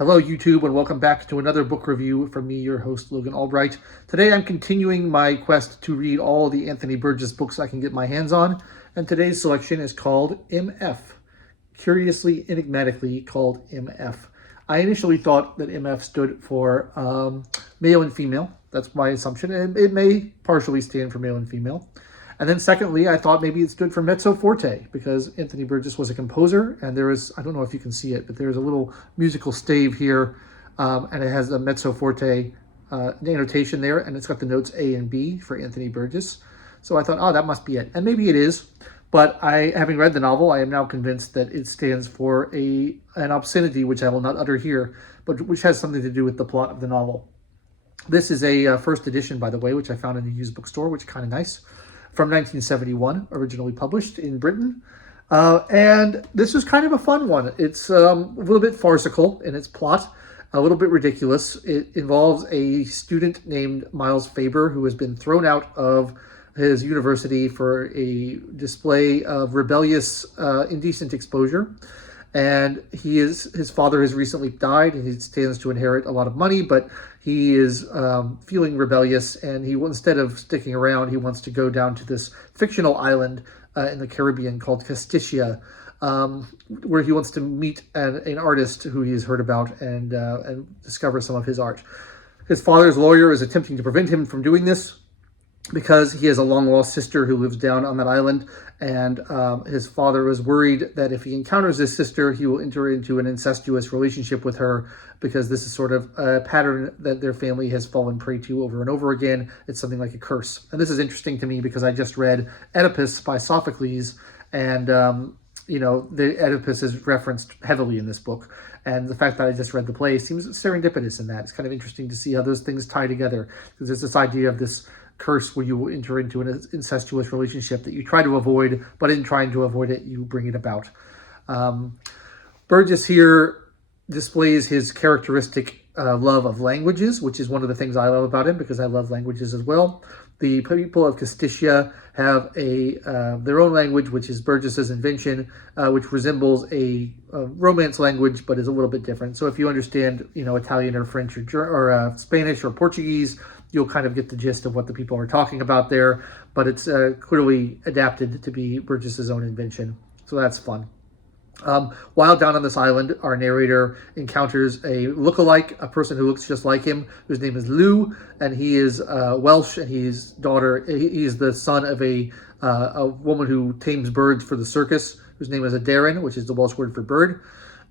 Hello, YouTube, and welcome back to another book review from me, your host, Logan Albright. Today, I'm continuing my quest to read all the Anthony Burgess books I can get my hands on, and today's selection is called MF, curiously, enigmatically called MF. I initially thought that MF stood for male and female. That's my assumption, and it may partially stand for male and female. And then secondly, I thought maybe it stood for mezzo forte because Anthony Burgess was a composer, and there is, I don't know if you can see it, but there's a little musical stave here, and it has a mezzo forte annotation there, and it's got the notes A and B for Anthony Burgess. So I thought, oh, that must be it. And maybe it is, but having read the novel, I am now convinced that it stands for an obscenity, which I will not utter here, but which has something to do with the plot of the novel. This is a first edition, by the way, which I found in a used bookstore, which is kind of nice. From 1971, originally published in Britain. And this is kind of a fun one. It's a little bit farcical in its plot, a little bit ridiculous. It involves a student named Miles Faber who has been thrown out of his university for a display of rebellious, indecent exposure. And his father has recently died, and he stands to inherit a lot of money, but he is feeling rebellious, and instead of sticking around, he wants to go down to this fictional island in the Caribbean called Casticia, where he wants to meet an artist who he has heard about and discover some of his art. His father's lawyer is attempting to prevent him from doing this because he has a long-lost sister who lives down on that island, and his father was worried that if he encounters his sister, he will enter into an incestuous relationship with her, because this is sort of a pattern that their family has fallen prey to over and over again. It's something like a curse. And this is interesting to me because I just read Oedipus by Sophocles, and the Oedipus is referenced heavily in this book. And the fact that I just read the play seems serendipitous in that. It's kind of interesting to see how those things tie together, because there's this idea of this curse where you enter into an incestuous relationship that you try to avoid, but in trying to avoid it, you bring it about. Burgess here displays his characteristic love of languages, which is one of the things I love about him, because I love languages as well. The people of Casticia have their own language, which is Burgess's invention, which resembles a Romance language, but is a little bit different. So if you understand, Italian or French or Spanish or Portuguese, you'll kind of get the gist of what the people are talking about there, but it's clearly adapted to be Burgess's own invention. So that's fun. While down on this island, our narrator encounters a lookalike, a person who looks just like him, whose name is Lou, and he is Welsh, and he is the son of a woman who tames birds for the circus, whose name is Aderin, which is the Welsh word for bird.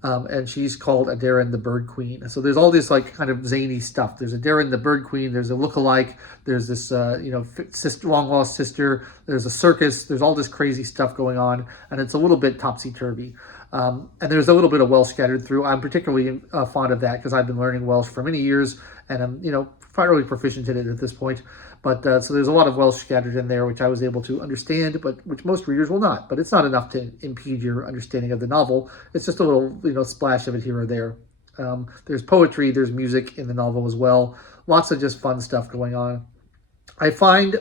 And she's called Aderin the Bird Queen. So there's all this kind of zany stuff. There's Aderin the Bird Queen. There's a lookalike. There's this long lost sister. There's a circus. There's all this crazy stuff going on, and it's a little bit topsy turvy. And there's a little bit of Welsh scattered through. I'm particularly fond of that because I've been learning Welsh for many years, and I'm fairly proficient in it at this point. But so there's a lot of Welsh scattered in there, which I was able to understand, but which most readers will not. But it's not enough to impede your understanding of the novel. It's just a little, splash of it here or there. There's poetry, there's music in the novel as well. Lots of just fun stuff going on. I find,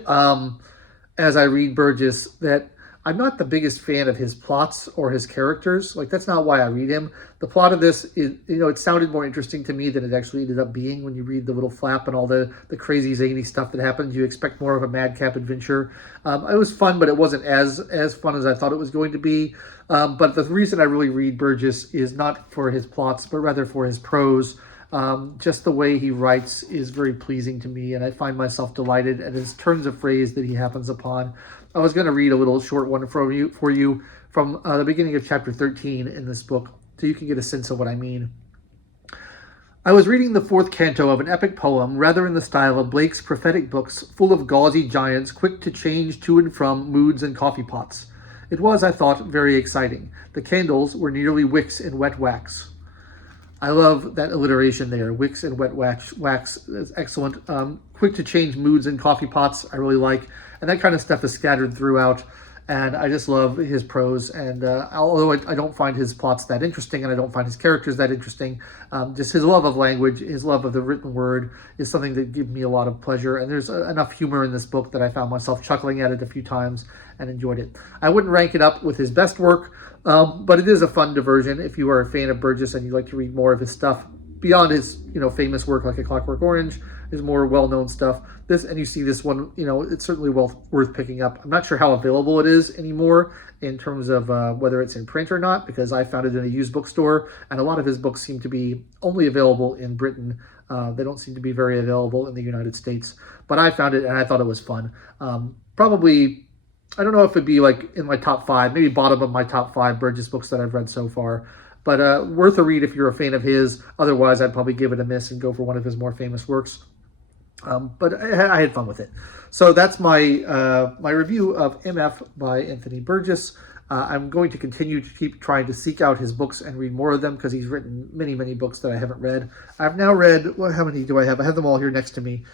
as I read Burgess, that I'm not the biggest fan of his plots or his characters. That's not why I read him. The plot of this is, it sounded more interesting to me than it actually ended up being when you read the little flap and all the crazy zany stuff that happens. You expect more of a madcap adventure. It was fun, but it wasn't as fun as I thought it was going to be. But the reason I really read Burgess is not for his plots, but rather for his prose. Just the way he writes is very pleasing to me, and I find myself delighted at his turns of phrase that he happens upon. I was going to read a little short one for you from the beginning of chapter 13 in this book, so you can get a sense of what I mean. I was reading the fourth canto of an epic poem, rather in the style of Blake's prophetic books, full of gauzy giants quick to change to and from moods and coffee pots. It was, I thought, very exciting. The candles were nearly wicks in wet wax. I love that alliteration there. Wicks and wet wax is excellent. Quick to change moods and coffee pots, I really like. And that kind of stuff is scattered throughout. And I just love his prose. And although I don't find his plots that interesting, and I don't find his characters that interesting, just his love of language, his love of the written word is something that gives me a lot of pleasure. And there's enough humor in this book that I found myself chuckling at it a few times and enjoyed it. I wouldn't rank it up with his best work, but it is a fun diversion if you are a fan of Burgess and you like to read more of his stuff. beyond his, famous work like A Clockwork Orange, his more well-known stuff. And you see this one, it's certainly worth picking up. I'm not sure how available it is anymore in terms of whether it's in print or not, because I found it in a used bookstore, and a lot of his books seem to be only available in Britain. They don't seem to be very available in the United States. But I found it, and I thought it was fun. Probably, I don't know if it'd be like in my top 5, maybe bottom of my top 5 Burgess books that I've read so far. But worth a read if you're a fan of his. Otherwise, I'd probably give it a miss and go for one of his more famous works. But I had fun with it. So that's my my review of MF by Anthony Burgess. I'm going to continue to keep trying to seek out his books and read more of them, because he's written many, many books that I haven't read. I've now read, well, how many do I have? I have them all here next to me.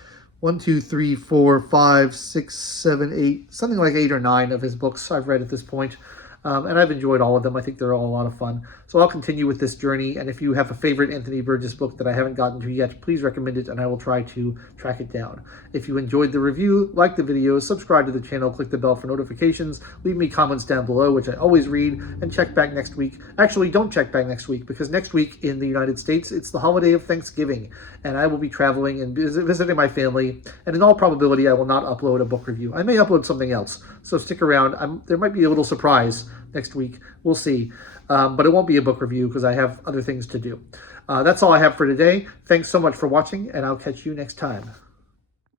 1, 2, 3, 4, 5, 6, 7, 8, something like 8 or 9 of his books I've read at this point. And I've enjoyed all of them. I think they're all a lot of fun. So I'll continue with this journey. And if you have a favorite Anthony Burgess book that I haven't gotten to yet, please recommend it, and I will try to track it down. If you enjoyed the review, like the video, subscribe to the channel, click the bell for notifications, leave me comments down below, which I always read, and check back next week. Actually, don't check back next week, because next week in the United States, it's the holiday of Thanksgiving, and I will be traveling and visiting my family, and in all probability, I will not upload a book review. I may upload something else, so stick around. There might be a little surprise next week. We'll see. But it won't be a book review because I have other things to do. That's all I have for today. Thanks so much for watching, and I'll catch you next time.